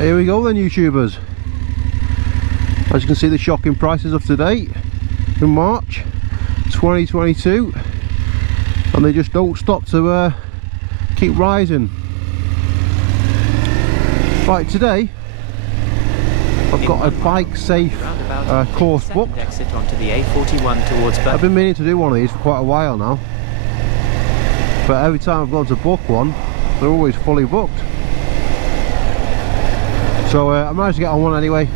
Right, here we go then, YouTubers. As you can see, the shocking prices of today in March 2022, and they just don't stop to keep rising. Right, today I've got a Bikesafe course booked. Exit onto the A41 towards I've been meaning to do one of these for quite a while now, but every time I've gone to book one, they're always fully booked. So I managed to get on one anyway.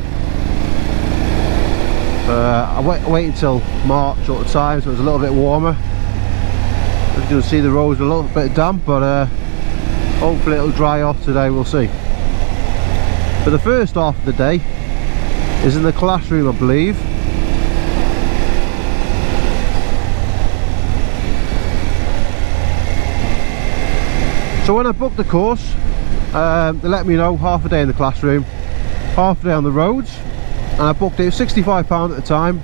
I waited until March at the time, so it was a little bit warmer. As you can see, the roads are a little bit damp, but hopefully it'll dry off today, we'll see. But the first half of the day is in the classroom, I believe. So when I booked the course, they let me know half a day in the classroom, half a day on the roads, and I booked it at £65 at the time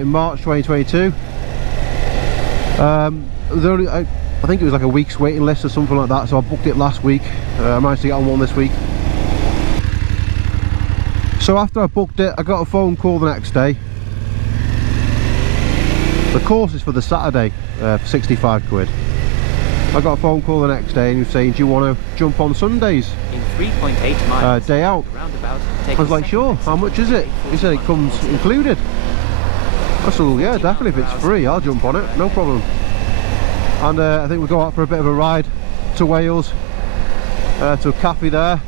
in March 2022. I think it was like a week's waiting list or something like that, so I booked it last week. I managed to get on one this week. So after I booked it, I got a phone call the next day. The course is for the Saturday for 65 quid. I got a phone call the next day and he was saying, do you want to jump on Sundays? In 3.8 miles. Day out. I was like, sure, how much is it? He said it comes included. I said, well, yeah, definitely, if it's free, I'll jump on it, no problem. And I think we'll go out for a bit of a ride to Wales, to a cafe there.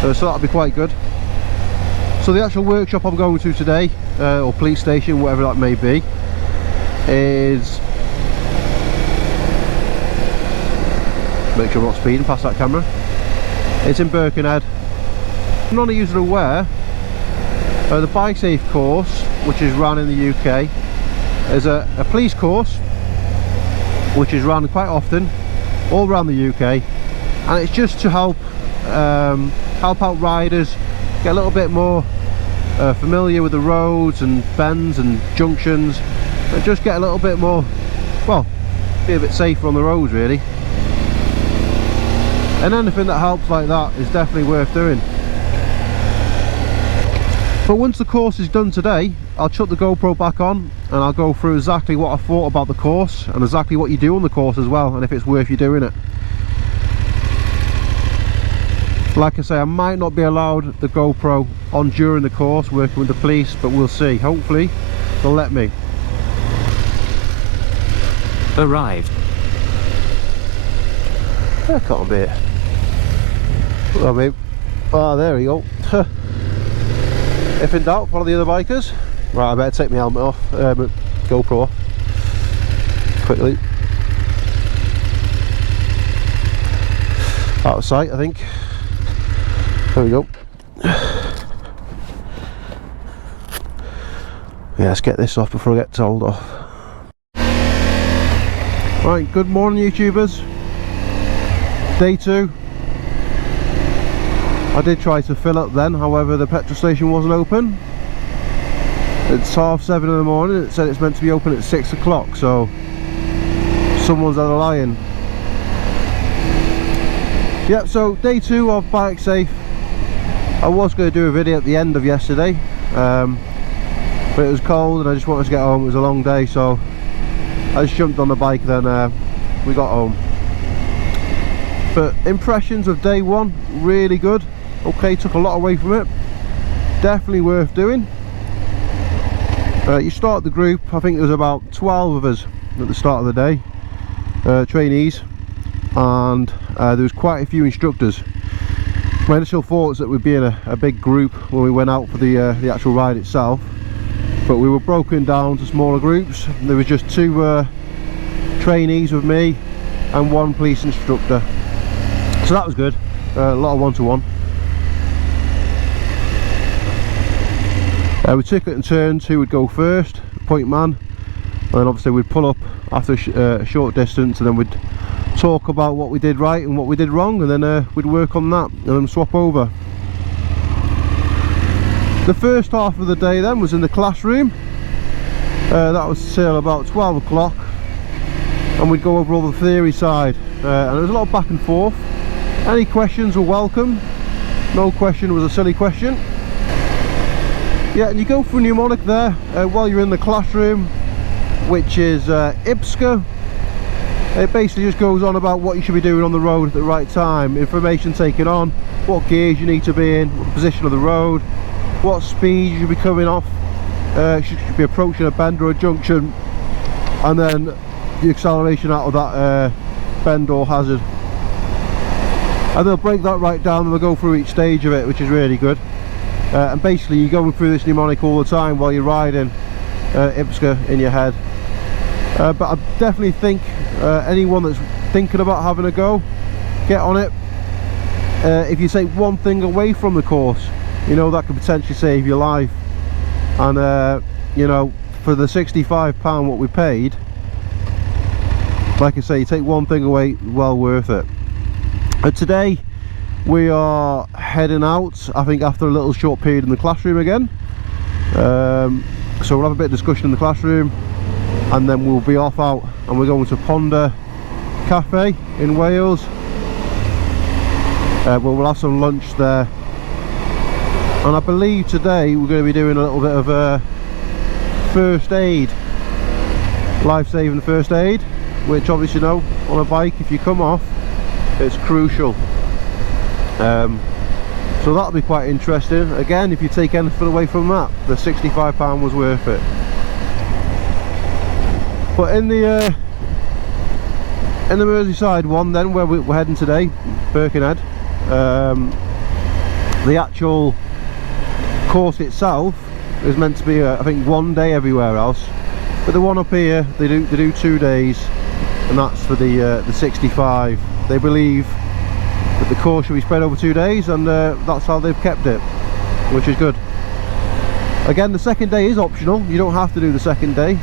So that'll be quite good. So the actual workshop I'm going to today, or police station, whatever that may be, is... Make sure I'm not speeding past that camera. It's in Birkenhead. None of you are aware, the Bikesafe course, which is run in the UK, is a police course which is run quite often all around the UK, and it's just to help out riders get a little bit more familiar with the roads and bends and junctions, and just get a little bit more, well, be a bit safer on the roads really. And anything that helps like that is definitely worth doing. But once the course is done today, I'll chuck the GoPro back on and I'll go through exactly what I thought about the course and exactly what you do on the course as well, and if it's worth you doing it. Like I say, I might not be allowed the GoPro on during the course working with the police, but we'll see. Hopefully they'll let me. Arrived. That can't be it. Well, mate. Ah, there we go. If in doubt, follow the other bikers. Right, I better take my helmet off, GoPro off quickly. Out of sight, I think. There we go. Yeah, let's get this off before I get told off. Right, good morning, YouTubers. Day 2. I did try to fill up then, however the petrol station wasn't open. It's 7:30 in the morning. It said it's meant to be open at 6 o'clock, so someone's out of lying. Yep, so day 2 of Bikesafe. I was going to do a video at the end of yesterday, but it was cold and I just wanted to get home. It was a long day, so I just jumped on the bike, then we got home. But impressions of day 1, really good. Okay, took a lot away from it. Definitely worth doing. You start the group, I think there was about 12 of us at the start of the day, trainees, and there was quite a few instructors. My initial thoughts that we'd be in a big group when we went out for the actual ride itself, but we were broken down to smaller groups. There was just 2 trainees with me and 1 police instructor, so that was good. A lot of one-to-one. We took it in turns who would go first, point man, and then obviously we'd pull up after a short distance, and then we'd talk about what we did right and what we did wrong, and then we'd work on that and then swap over. The first half of the day then was in the classroom. That was till about 12 o'clock, and we'd go over all the theory side, and there was a lot of back and forth. Any questions were welcome. No question was a silly question. Yeah, and you go for mnemonic there while you're in the classroom, which is IPSCA. It basically just goes on about what you should be doing on the road at the right time, information taken on, what gears you need to be in, what the position of the road, what speed you should be coming off, should be approaching a bend or a junction, and then the acceleration out of that bend or hazard. And they'll break that right down and they'll go through each stage of it, which is really good. And basically you're going through this mnemonic all the time while you're riding IPSCA in your head. But I definitely think anyone that's thinking about having a go, get on it. If you take one thing away from the course, you know, that could potentially save your life. And you know, for the £65 what we paid, like I say, you take one thing away, well worth it. Today we are heading out, I think, after a little short period in the classroom again. So we'll have a bit of discussion in the classroom, and then we'll be off out, and we're going to Ponder Cafe in Wales. We'll have some lunch there, and I believe today we're going to be doing a little bit of first aid, life-saving first aid, which obviously, you know, on a bike, if you come off, it's crucial. So that'll be quite interesting. Again, if you take anything away from that, the £65 was worth it. But in the Merseyside one then, where we're heading today, Birkenhead, the actual course itself is meant to be I think 1 day everywhere else, but the one up here they do 2 days, and that's for the 65. They believe that the course should be spread over 2 days, and that's how they've kept it, which is good. Again, the second day is optional, you don't have to do the second day.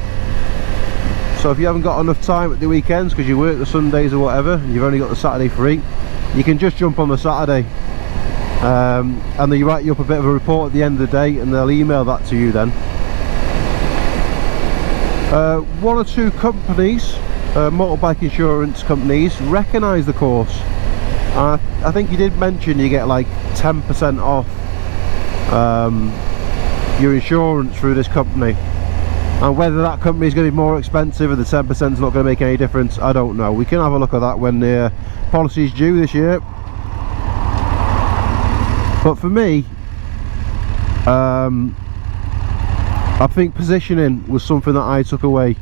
So if you haven't got enough time at the weekends because you work the Sundays or whatever, and you've only got the Saturday free, you can just jump on the Saturday, and they write you up a bit of a report at the end of the day, and they'll email that to you then. 1 or 2 companies, motorbike insurance companies, recognise the course. I think you did mention you get like 10% off your insurance through this company. And whether that company is going to be more expensive or the 10% is not going to make any difference, I don't know. We can have a look at that when the policy is due this year. But for me, I think positioning was something that I took away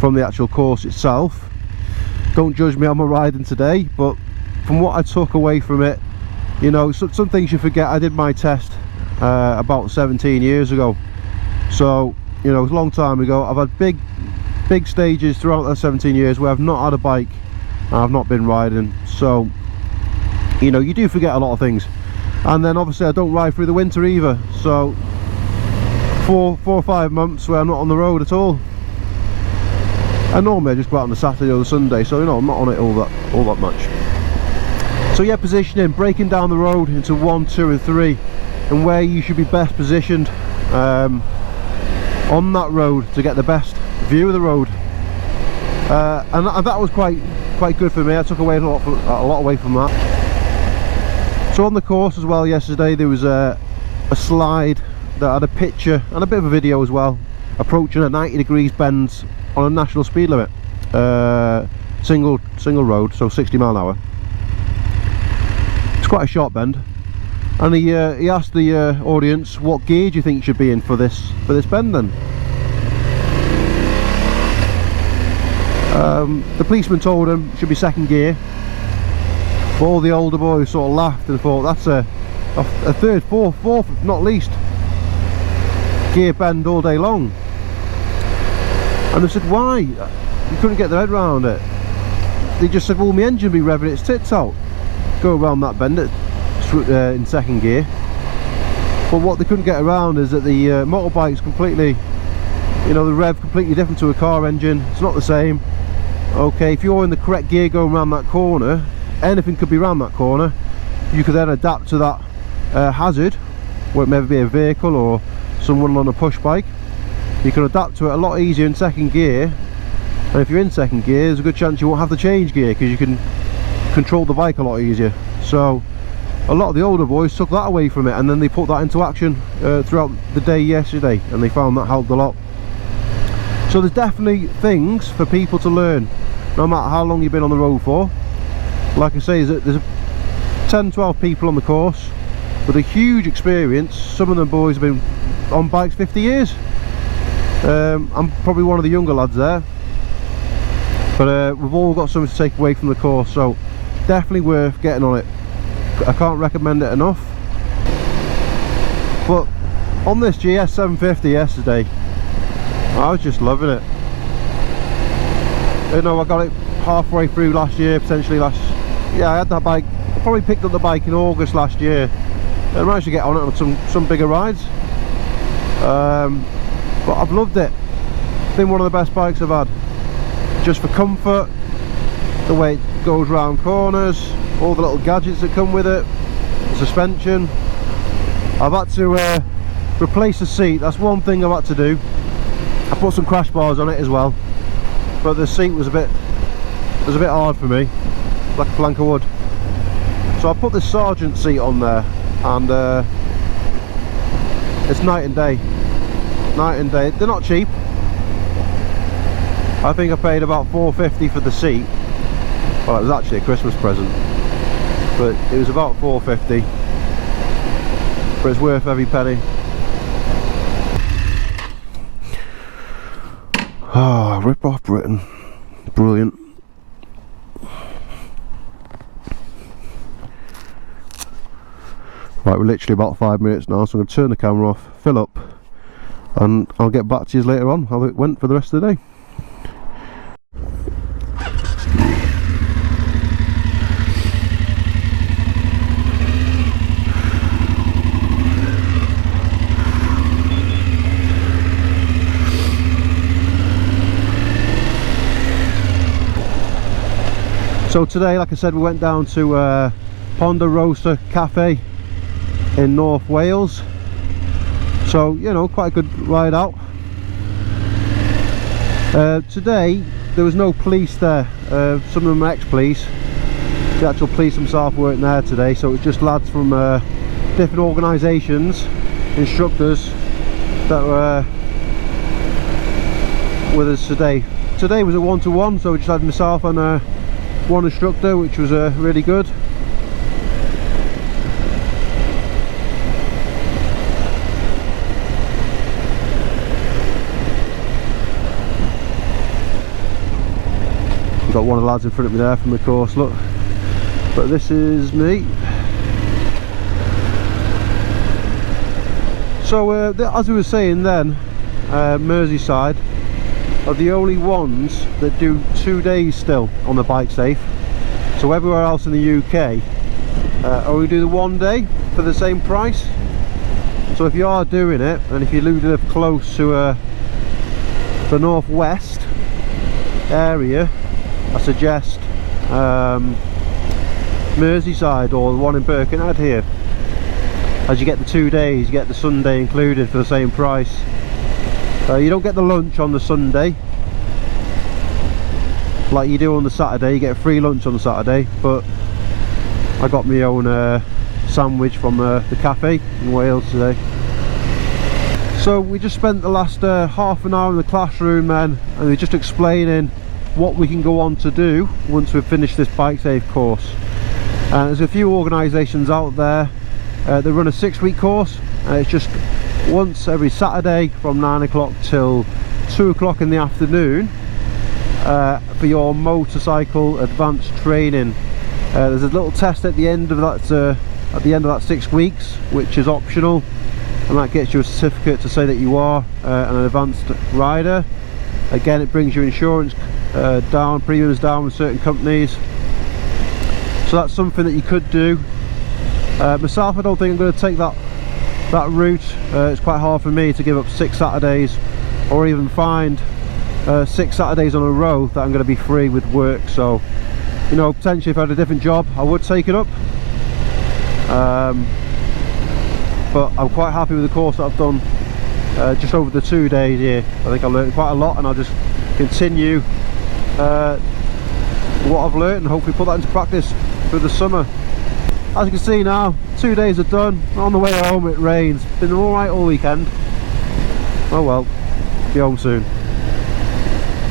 from the actual course itself. Don't judge me on my riding today, but from what I took away from it, you know, some things you forget. I did my test about 17 years ago, so you know, it was a long time ago. I've had big stages throughout those 17 years where I've not had a bike and I've not been riding, so you know, you do forget a lot of things. And then obviously I don't ride through the winter either, so 4 or 5 months where I'm not on the road at all. And normally I just go out on the Saturday or the Sunday, so you know, I'm not on it all that much. So yeah, positioning, breaking down the road into 1, 2 and 3, and where you should be best positioned on that road to get the best view of the road, and that was quite good for me. I took away a lot away from that. So on the course as well yesterday, there was a slide that had a picture and a bit of a video as well, approaching a 90 degrees bend on a national speed limit, single road, so 60 mile an hour. It's quite a sharp bend, and he asked the audience, what gear do you think you should be in for this bend then? The policeman told him it should be 2nd gear, but all the older boys sort of laughed and thought that's a 3rd, 4th, not least, gear bend all day long. And they said, why? You couldn't get their head around it. They just said, well, my engine be revving its tits out, go around that bend in 2nd gear. But what they couldn't get around is that the motorbike's completely, you know, the rev completely different to a car engine. It's not the same. Okay, if you're in the correct gear going around that corner, anything could be around that corner. You could then adapt to that hazard, where it may be a vehicle or someone on a push bike. You can adapt to it a lot easier in 2nd gear, and if you're in 2nd gear, there's a good chance you won't have to change gear because you can control the bike a lot easier. So a lot of the older boys took that away from it, and then they put that into action throughout the day yesterday, and they found that helped a lot. So there's definitely things for people to learn, no matter how long you've been on the road for. Like I say, there's 10-12 people on the course with a huge experience. Some of them boys have been on bikes 50 years. I'm probably one of the younger lads there, but we've all got something to take away from the course, so definitely worth getting on it. I can't recommend it enough. But on this GS 750 yesterday, I was just loving it. You know, I got it halfway through last year, potentially I had that bike, I probably picked up the bike in August last year, and I managed to get on it on some bigger rides. But I've loved it. Been one of the best bikes I've had, just for comfort, the way it goes round corners, all the little gadgets that come with it, suspension. I've had to replace the seat. That's one thing I've had to do. I put some crash bars on it as well, but the seat was a bit hard for me, like a plank of wood. So I put this Sergeant seat on there, and it's night and day. Night and day. They're not cheap. I think I paid about $4.50 for the seat. Well, it was actually a Christmas present, but it was about $4.50, but it's worth every penny. Ah, rip off Britain. Brilliant. Right, we're literally about 5 minutes now, so I'm going to turn the camera off, fill up, and I'll get back to you later on how it went for the rest of the day. So today, like I said, we went down to Ponderosa Cafe in North Wales. So, you know, quite a good ride out. Today there was no police there. Some of them are ex-police. The actual police themselves weren't there today, so it was just lads from different organisations, instructors, that were with us today. Today was a one-to-one, so we just had myself and one instructor, which was really good. Got one of the lads in front of me there from the course, look. But this is me. So as we were saying then, Merseyside are the only ones that do 2 days still on the Bikesafe. So everywhere else in the UK only do the 1 day for the same price. So if you are doing it, and if you live close to the northwest area, I suggest Merseyside or the one in Birkenhead here, as you get the 2 days, you get the Sunday included for the same price. You don't get the lunch on the Sunday like you do on the Saturday. You get a free lunch on the Saturday, but I got my own sandwich from the cafe in Wales today. So we just spent the last half an hour in the classroom then, and we're just explaining what we can go on to do once we've finished this Bikesafe course. There's a few organisations out there that run a 6-week course, and it's just once every Saturday from 9 o'clock till 2 o'clock in the afternoon for your motorcycle advanced training. There's a little test at the end of that 6 weeks, which is optional, and that gets you a certificate to say that you are an advanced rider. Again, it brings your insurance down, premiums down with certain companies, so that's something that you could do. Myself, I don't think I'm going to take that route. It's quite hard for me to give up 6 Saturdays, or even find 6 Saturdays on a row that I'm going to be free with work. So, you know, potentially if I had a different job, I would take it up, but I'm quite happy with the course that I've done just over the 2 days here. I think I learned quite a lot, and I'll just continue what I've learned and hopefully put that into practice through the summer. As you can see now, 2 days are done. On the way home it rains. Been alright all weekend. Oh well, be home soon.